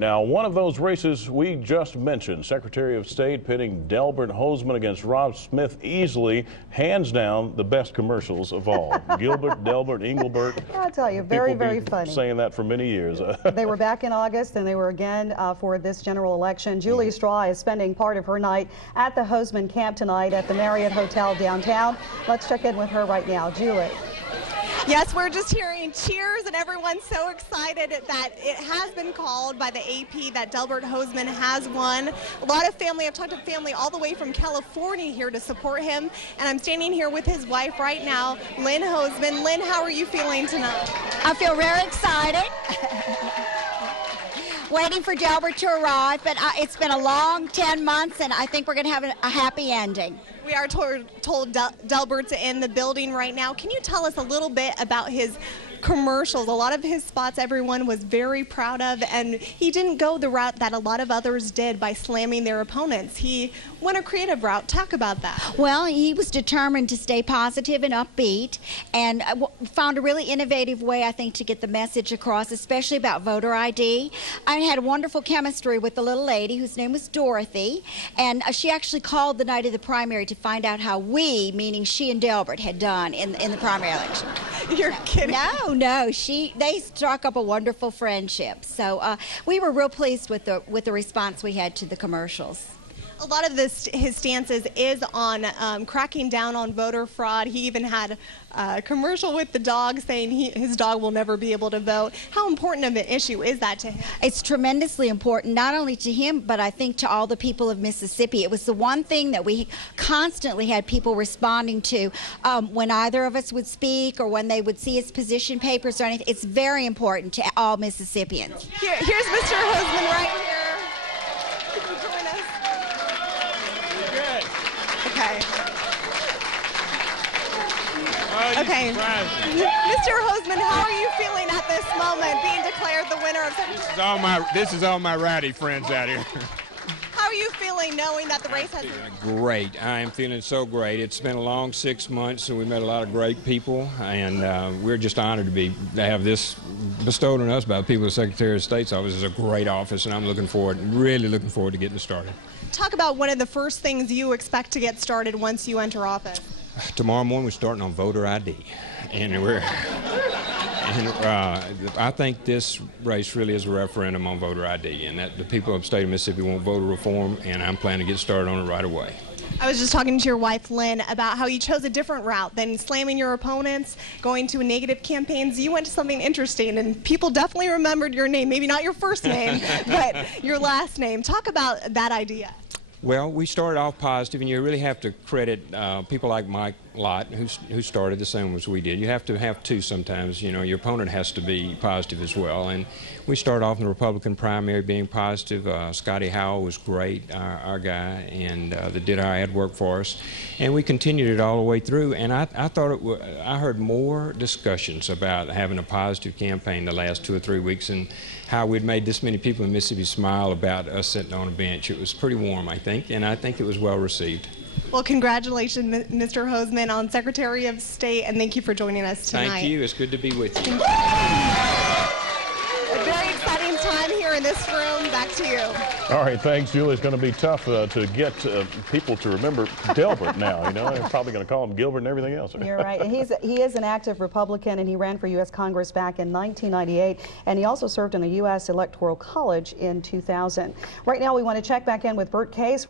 Now, one of those races we just mentioned, Secretary of State pitting Delbert Hosemann against Rob Smith, easily, hands down, the best commercials of all. Gilbert, Delbert, Engelbert. I'll tell you, very, very funny. Saying that for many years. They were back in August, and they were again for this general election. Julie Straw is spending part of her night at the Hosemann camp tonight at the Marriott Hotel downtown. Let's check in with her right now. Julie. Yes, we're just hearing cheers, and everyone's so excited that it has been called by the AP that Delbert Hosemann has won. A lot of family, I've talked to family all the way from California here to support him, and I'm standing here with his wife right now, Lynn Hosemann. Lynn, how are you feeling tonight? I feel very excited. Waiting for Delbert to arrive, but it's been a long 10 months, and I think we're going to have a happy ending. We are told Delbert's in the building right now. Can you tell us a little bit about his commercials? A lot of his spots everyone was very proud of, and he didn't go the route that a lot of others did by slamming their opponents. He went a creative route. Talk about that. Well, he was determined to stay positive and upbeat, and found a really innovative way, I think, to get the message across, especially about voter ID. I had a wonderful chemistry with the little lady whose name was Dorothy, and she actually called the night of the primary to find out how we, meaning she and Delbert, had done in the primary election. You're kidding. No, they struck up a wonderful friendship. So we were real pleased with the response we had to the commercials. A lot of his stances is on cracking down on voter fraud. He even had a commercial with the dog saying his dog will never be able to vote. How important of an issue is that to him? It's tremendously important, not only to him, but I think to all the people of Mississippi. It was the one thing that we constantly had people responding to when either of us would speak or when they would see his position papers or anything. It's very important to all Mississippians. Here's Mr. Hosemann right here. Can you join us? Okay. Okay. Mr. Hosemann, how are you feeling at this moment, being declared the winner of Secretary? This is all my rowdy friends out here. How are you feeling knowing that the race has... Great. I am feeling so great. It's been a long 6 months, and we met a lot of great people, and we're just honored to have this bestowed on us by the people of the Secretary of State's office. It's a great office, and I'm really looking forward to getting started. Talk about one of the first things you expect to get started once you enter office. Tomorrow morning we're starting on voter ID, and I think this race really is a referendum on voter ID, and that the people of the state of Mississippi want voter reform, and I'm planning to get started on it right away. I was just talking to your wife, Lynn, about how you chose a different route than slamming your opponents, going to negative campaigns. You went to something interesting, and people definitely remembered your name. Maybe not your first name, but your last name. Talk about that idea. Well, we started off positive, and you really have to credit people like Mike Lott, who started the same as we did. You have to have two sometimes. You know, your opponent has to be positive as well. And we started off in the Republican primary being positive. Scotty Howell was great, our guy, and that did our ad work for us. And we continued it all the way through. And I thought I heard more discussions about having a positive campaign the last 2 or 3 weeks, and how we'd made this many people in Mississippi smile about us sitting on a bench. It was pretty warm, I think, and I think it was well received. Well, congratulations, Mr. Hosemann, on Secretary of State, and thank you for joining us tonight. Thank you. It's good to be with you. A very exciting time here in this room. Back to you. All right, thanks, Julie. It's going to be tough to get people to remember Delbert now. You know, they're probably going to call him Gilbert and everything else. You're right. And he is an active Republican, and he ran for U.S. Congress back in 1998, and he also served in the U.S. Electoral College in 2000. Right now, we want to check back in with Bert Case.